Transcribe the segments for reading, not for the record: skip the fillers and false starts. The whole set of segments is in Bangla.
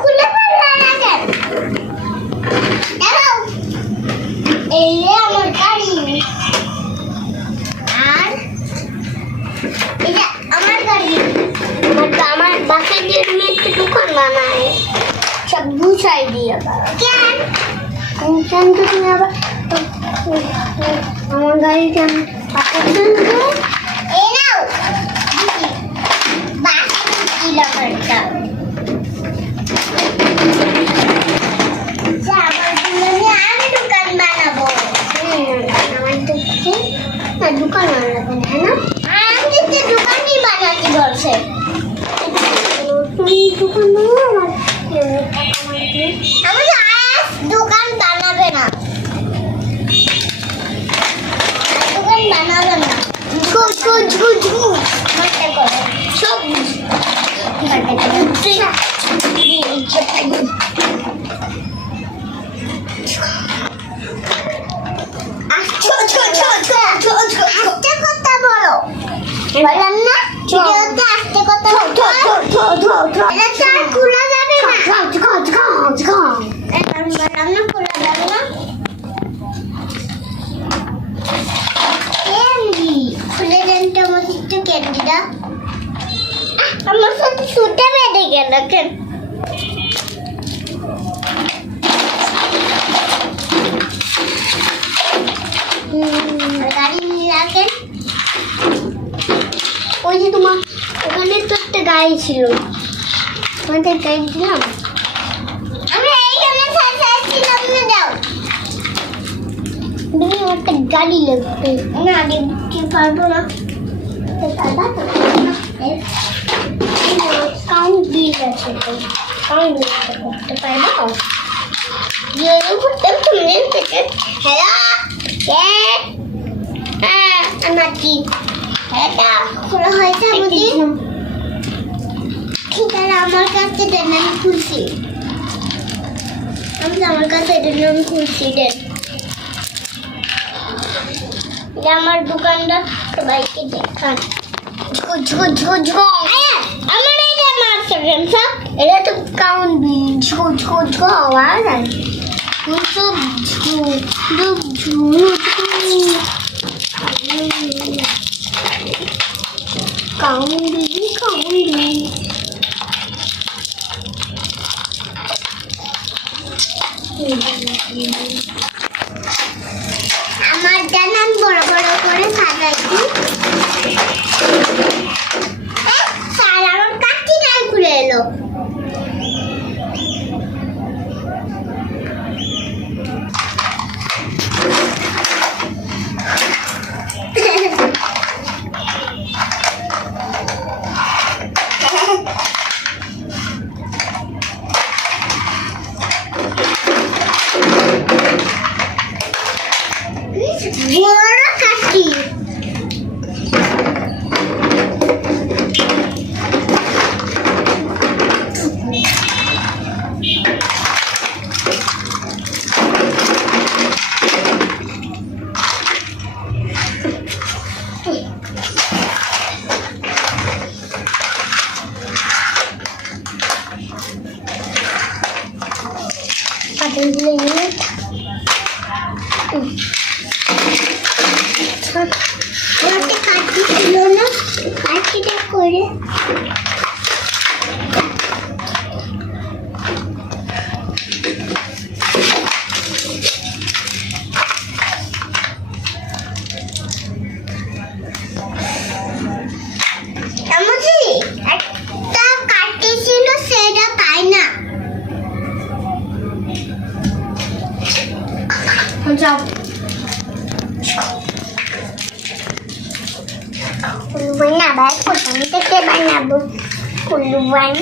খুলে এই আমার গাড়ি আর এটা আমার গাড়ি আমার বাসা দিয়ে তুমি একটা দোকান বানায় সব গুছাই দিয়ে কেন কেন তো তুমি আবার আমার গাড়িতে আমি এই নাও বাস কিলো করতে আমি দোকান বানাবো আমার দোকান বানাবো না আমি তো দোকানই বানাতে বলছে তুমি দোকান বানাবো আমি দোকান বানাবে না দোকান বানাবে না সব বললাম না ভিডিওতে আস্তে কথা বলতে এটা তো খোলা যাবে না আমি বললাম না খোলা যাবে না ক্যান্ডি খুলে দেন তো আমার একটু ক্যান্ডিটা আমার সাথে ছুটে বেঁধে গেল কেন গাড়ি নিয়ে রাখেন ওই যে তোমার ওখানে তো একটা গাড়ি ছিল তোমাদের গাড়ি দিলাম আমি এইখানে ছিলাম না দাও তুমি একটা গাড়ি লাগবে না দেখতে পারবো না কাউন্ট বিল আছে তো কাউন্ট করতে পারবো হ্যালো হ্যাঁ আমার কি এটা খোলা হয়েছে আমাদের ঠিক আছে আমার কাছে দেন আমি খুলছি আমার কাছে দেন আমি খুলছি দেন এটা আমার দোকানটা সবাইকে দেখান আমার এটা মারছে সব এটা তো কাউন্ট ঝো আওয়াজ আছে সব কাউন্ট আমার জানান বড় বড় করে সাজাইছি স্যার আমার কাটি নাই খুলে এলো বড় কাটি কাটি ছিল না কাটিটা করে একটা কাটি ছিল সেটা পাই না যাও বানাবার আমি থেকে বানাবো কুলুবান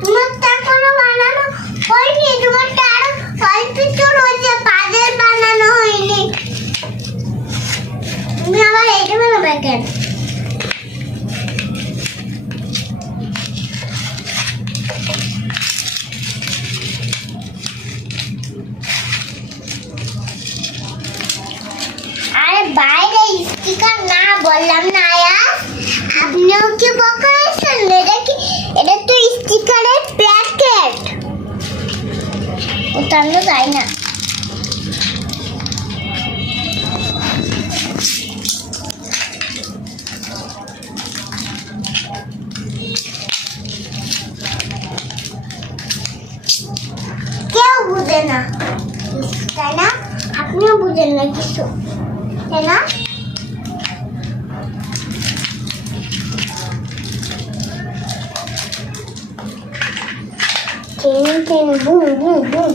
তোমার তা কোনো বানানো হয়নি তোমার আরো অল্প তো রয়েছে পাজেল বানানো হয়নি তুমি আবার এইটা বানাবে কেন আরে বাইরে স্টিকার না বললাম না আপনিও কি বকাইছেন এটা তো টানলে যায় না। কেউ বুঝে না, তাই না? আপনিও বুঝেন না কিছু, তাই না? Boom boom boom.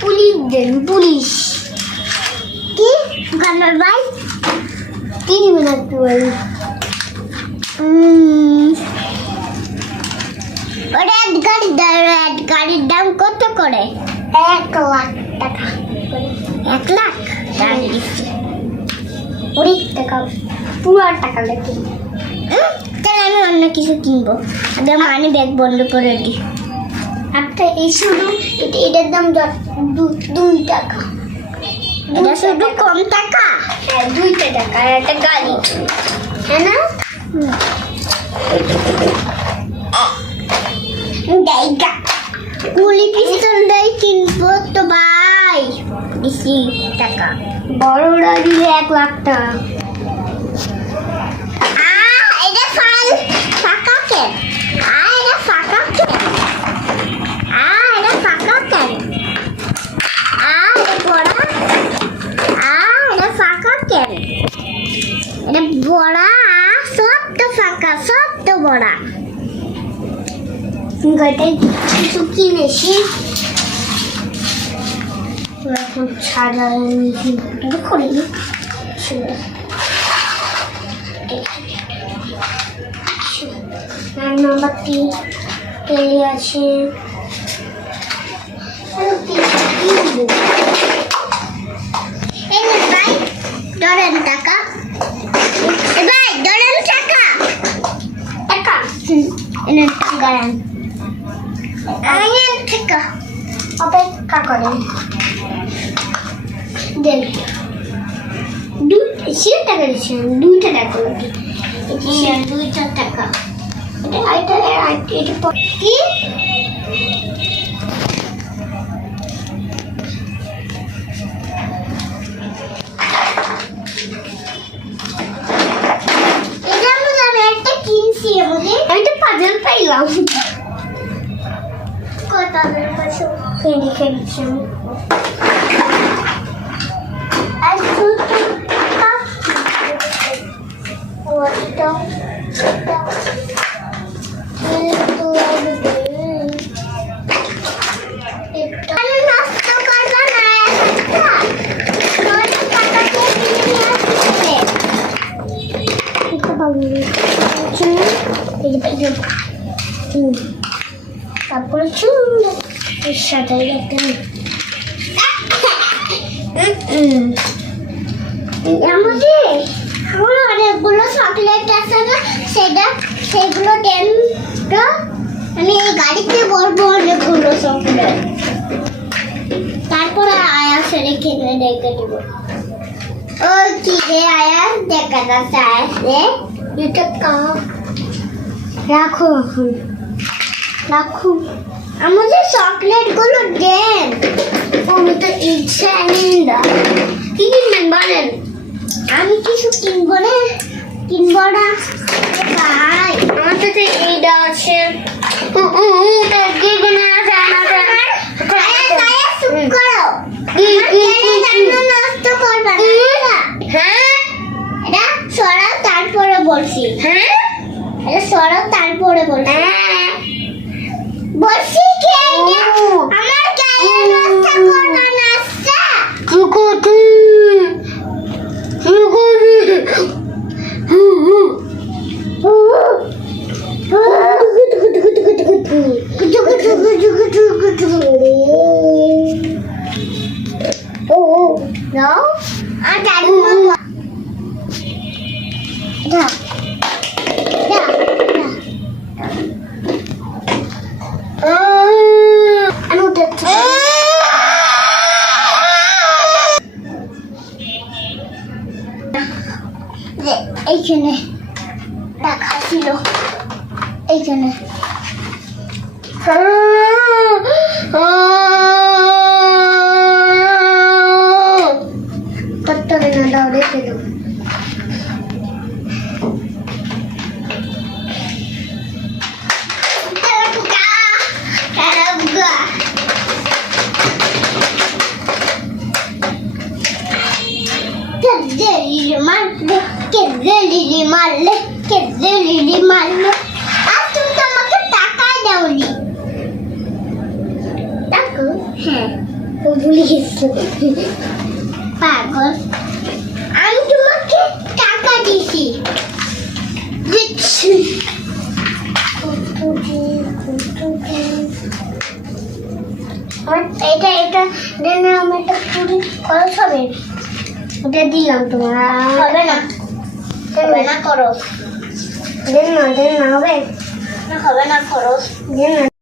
পুলিশ দেন, পুলিশ কি গানার ভাই কি দিবেন একটু বলুন। গাড়ির দাম কত করে? 1,00,000 টাকা। 1,00,000 টাকা পুরো টাকা লাগে। তাহলে আমি অন্য কিছু কিনবো, আগে মানি ব্যাগ বন্ধ করে দিই। একটা এই শুধু এটার দাম 2 টাকা। এটা শুধু কম টাকা? হ্যাঁ 2 টাকা। আর একটা গাড়ি, হ্যাঁ না? গুলি পিস্তলটাই কিনবো তো ভাই, বেশি টাকা। বড়রা দিলে 1,00,000 টাকা। এটা ফাঁকা কেন? এটা ফাঁকা কেন? এটা ফাঁকা কেন? এটা বড়া। এটা ফাঁকা কেন? এটা বড়া, সব তো ফাঁকা, সব তো বড়া। গটাই কিছু কিনেছি, এখন সাদা করে নাম্বারটি তেলে আছে। ভাই ধরেন টাকা, ভাই ধরেন টাকা, টাকা এনে টাকা অপেক্ষা করেন। দেন 2 টাকা দিচ্ছেন, 2 টাকা করে 2 টাকা। কি একটা কিনছি, আমি তো পাজল পাইলাম। খেয়েছি তারপরে সাজাই রাখতেন। আমার অনেকগুলো চকলেট আছে না, সেগুলো দেন তো, আমি এই গাড়িতে বলবো অনেকগুলো চকলেট। তারপরে আয়াসের কিনে রেখে দিব। ও কি রে আয়াস, দেখা যাচ্ছে আয়াসে এটা রাখো, এখন রাখো। আমাদের চকলেট গুলো দেন। আমি তো ইচ্ছা নিন না। কি কিনবেন বলেন? আমি কিছু কিনবো না, কিনবো না ভাই। আমার সাথে এইটা আছে, তারপরে বলছি। হ্যাঁ এটা সরাও, তারপরে বলছি। বলছি কি আমার গায়ে নষ্ট করবা না। চুকুটি no, I got it. এইখানে দেখা ছিল এইখানে কত না দাও রেখে দাও মারলে আর তুমি তো আমাকে টাকা দাওনি টাকা হ্যাঁ তো ভুলে গেছো পাগল আমি তোমাকে টাকা দিছি দিচ্ছি এটা এটা দেন আমার একটা পুরি খরচ হবে এটা দিলাম তোমার হবে না করো দেন না হবে না খরচ দেন না